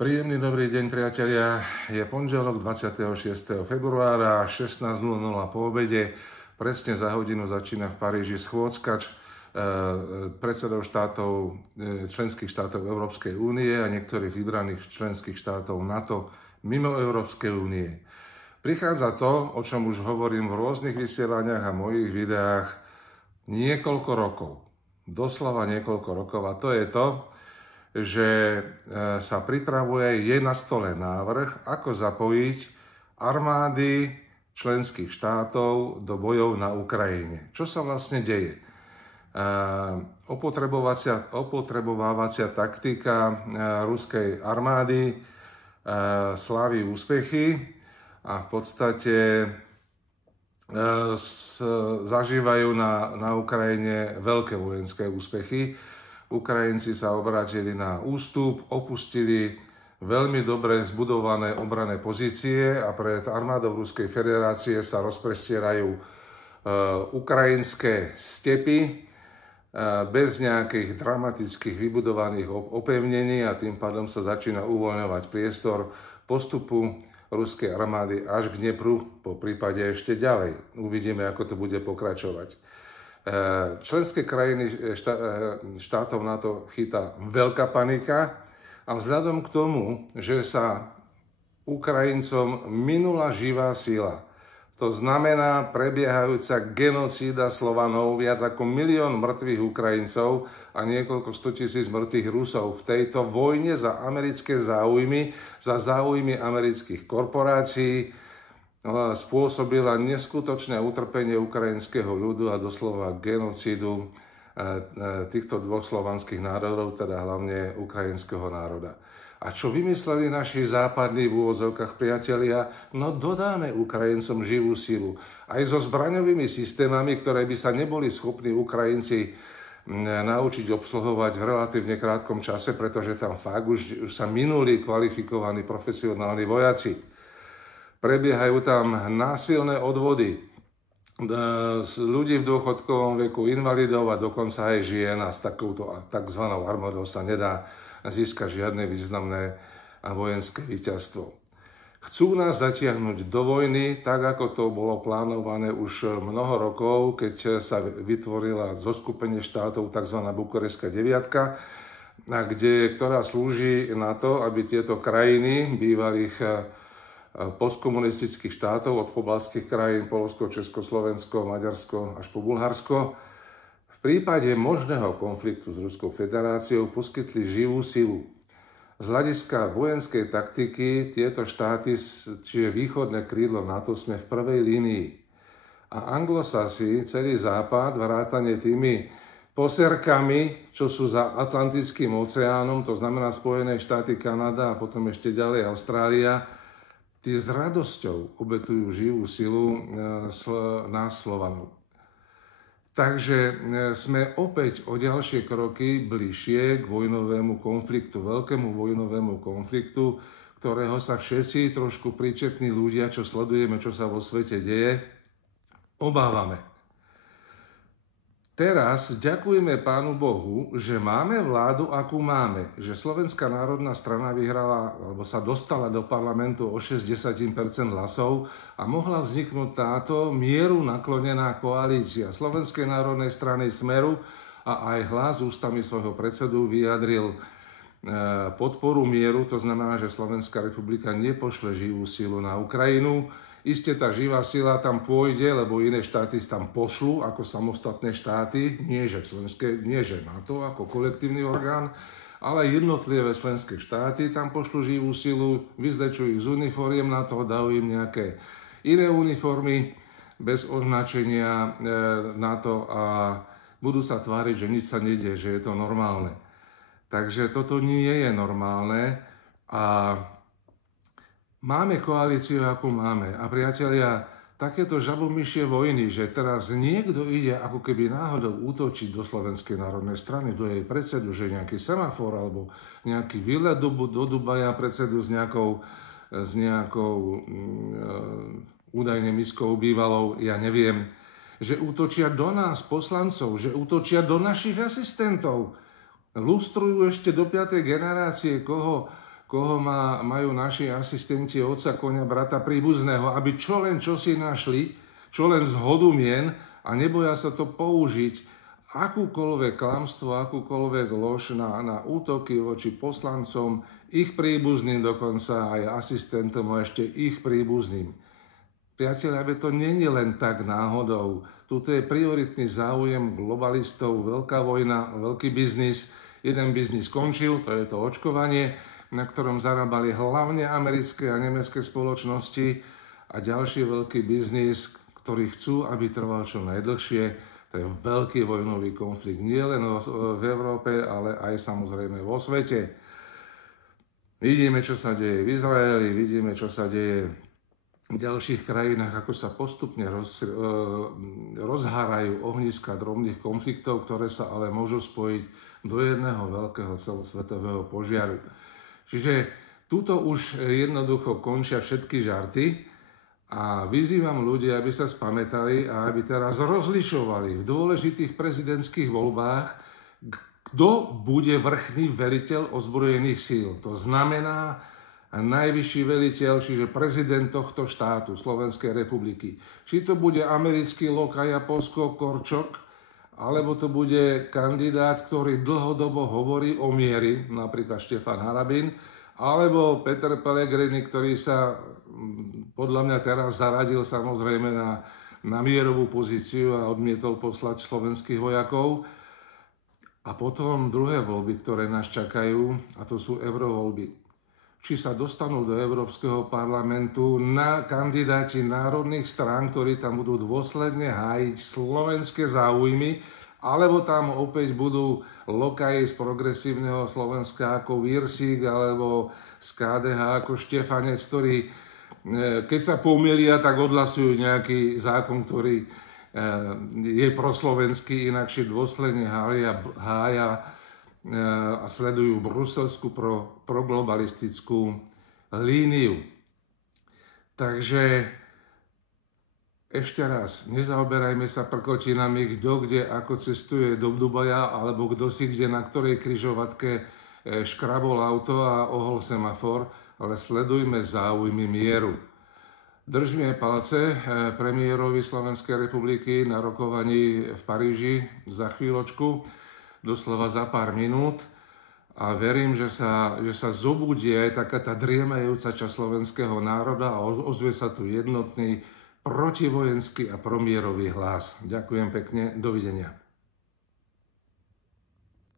Príjemný dobrý deň, priatelia. Je pondelok 26. februára 16:00 po obede. Presne za hodinu začína v Paríži schôdzkač predsedov štátov, členských štátov Európskej únie a niektorých vybraných členských štátov NATO mimo Európskej únie. Prichádza to, o čom už hovorím v rôznych vysielaniach a mojich videách niekoľko rokov. Doslova niekoľko rokov. A to je to, že sa pripravuje, je na stole návrh, ako zapojiť armády členských štátov do bojov na Ukrajine. Čo sa vlastne deje? Opotrebovávacia taktika ruskej armády slávi úspechy a v podstate zažívajú na Ukrajine veľké vojenské úspechy. Ukrajinci sa obrátili na ústup, opustili veľmi dobre zbudované obranné pozície a pred armádou Ruskej federácie sa rozprestierajú ukrajinské stepy bez nejakých dramatických vybudovaných opevnení a tým pádom sa začína uvoľňovať priestor postupu ruskej armády až k Dnepru, po prípade ešte ďalej. Uvidíme, ako to bude pokračovať. Členské krajiny štátov NATO chytá veľká panika a vzhľadom k tomu, že sa Ukrajincom minula živá sila, to znamená prebiehajúca genocída Slovanov, viac ako 1 000 000 mŕtvych Ukrajincov a niekoľko 100 000 mŕtvych Rusov v tejto vojne za americké záujmy, za záujmy amerických korporácií, spôsobila neskutočné utrpenie ukrajinského ľudu a doslova genocídu týchto dvoch slovanských národov, teda hlavne ukrajinského národa. A čo vymysleli naši západní v úvodzovkách priatelia? No dodáme Ukrajincom živú silu. Aj so zbraňovými systémami, ktoré by sa neboli schopní Ukrajinci naučiť obsluhovať v relatívne krátkom čase, pretože tam fakt už sa minuli kvalifikovaní profesionálni vojaci. Prebiehajú tam násilné odvody z ľudí v dôchodkovom veku, invalidov a dokonca aj žien a s takouto tzv. Armádou sa nedá získať žiadne významné a vojenské víťazstvo. Chcú nás zatiahnuť do vojny, tak ako to bolo plánované už mnoho rokov, keď sa vytvorila zoskupenie štátov tzv. Bukurestská deviatka, ktorá slúži na to, aby tieto krajiny bývalých postkomunistických štátov, od pobaltských krajín, Poľsko, Česko, Slovensko, Maďarsko až po Bulharsko, v prípade možného konfliktu s Ruskou federáciou poskytli živú silu. Z hľadiska vojenskej taktiky tieto štáty, čiže východné krídlo NATO, sme v prvej línii. A anglosasi, celý západ, vrátane tými poserkami, čo sú za Atlantickým oceánom, to znamená Spojené štáty, Kanada a potom ešte ďalej Austrália, tí s radosťou obetujú živú silu nás Slovanov. Takže sme opäť o ďalšie kroky bližšie k vojnovému konfliktu, veľkému vojnovému konfliktu, ktorého sa všetci trošku príčetní ľudia, čo sledujeme, čo sa vo svete deje, obávame. Teraz ďakujeme Pánu Bohu, že máme vládu, akú máme. Že Slovenská národná strana vyhrala, alebo sa dostala do parlamentu o 60% hlasov a mohla vzniknúť táto mieru naklonená koalícia Slovenskej národnej strany Smeru a aj Hlas ústami svojho predsedu vyjadril podporu mieru. To znamená, že Slovenská republika nepošle živú silu na Ukrajinu. Isté tá živá sila tam pôjde, lebo iné štáty tam pošlú ako samostatné štáty, nie že NATO ako kolektívny orgán, ale jednotlivé členské štáty tam pošlú živú silu, vyzlečujú ich z uniformiem na to, dajú im nejaké iné uniformy bez označenia NATO a budú sa tváriť, že nič sa nedie, že je to normálne. Takže toto nie je normálne a máme koalíciu, ako máme. A priatelia, takéto žabomyšie vojny, že teraz niekto ide ako keby náhodou útočiť do Slovenskej národnej strany, do jej predsedu, že nejaký semafor alebo nejaký výlet do Dubaja predsedu s nejakou údajne miskou bývalou, ja neviem, že útočia do nás, poslancov, že útočia do našich asistentov. Lustrujú ešte do 5. generácie, koho koho majú naši asistenti, otca, konia, brata, príbuzného, aby čo len čosi našli, čo len zhodu mien a neboja sa to použiť, akúkoľvek klamstvo, akúkoľvek lož na útoky voči poslancom, ich príbuzným dokonca, aj asistentom a ešte ich príbuzným. Priatelia, aby to nie je len tak náhodou. Tuto je prioritný záujem globalistov, veľká vojna, veľký biznis. Jeden biznis skončil, to je to očkovanie, na ktorom zarábali hlavne americké a nemecké spoločnosti, a ďalší veľký biznis, ktorý chcú, aby trval čo najdlhšie. To je veľký vojnový konflikt, nie len v Európe, ale aj samozrejme vo svete. Vidíme, čo sa deje v Izraeli, vidíme, čo sa deje v ďalších krajinách, ako sa postupne rozhárajú ohniska drobných konfliktov, ktoré sa ale môžu spojiť do jedného veľkého celosvetového požiaru. Čiže tuto už jednoducho končia všetky žarty a vyzývam ľudí, aby sa spamätali a aby teraz rozlišovali v dôležitých prezidentských voľbách, kto bude vrchný veliteľ ozbrojených síl. To znamená najvyšší veliteľ, čiže prezident tohto štátu, Slovenskej republiky. Či to bude americký lokaj a Polsko Korčok, alebo to bude kandidát, ktorý dlhodobo hovorí o miery, napríklad Štefan Harabin, alebo Peter Pellegrini, ktorý sa podľa mňa teraz zaradil samozrejme na mierovú pozíciu a odmietol poslať slovenských vojakov. A potom druhé voľby, ktoré nás čakajú, a to sú eurovoľby. Či sa dostanú do Európskeho parlamentu na kandidáti národných strán, ktorí tam budú dôsledne hájiť slovenské záujmy, alebo tam opäť budú lokaji z progresívneho Slovenska ako Vírsík, alebo z KDH ako Štefanec, ktorí keď sa pomýlia, tak odhlasujú nejaký zákon, ktorý je proslovenský, inakšie dôsledne hája a sledujú bruselskú proglobalistickú líniu. Takže ešte raz, nezaoberajme sa prkotinami, kto kde ako cestuje do Dubaja, alebo kto si kde na ktorej križovatke škrabol auto a ohol semafor, ale sledujme záujmy mieru. Držme palce premiérovi Slovenskej republiky na rokovaní v Paríži za chvíľočku, doslova za pár minút, a verím, že sa zobudí aj taká tá driemajúca časť slovenského národa a ozve sa tu jednotný protivojenský a promierový hlas. Ďakujem pekne, dovidenia.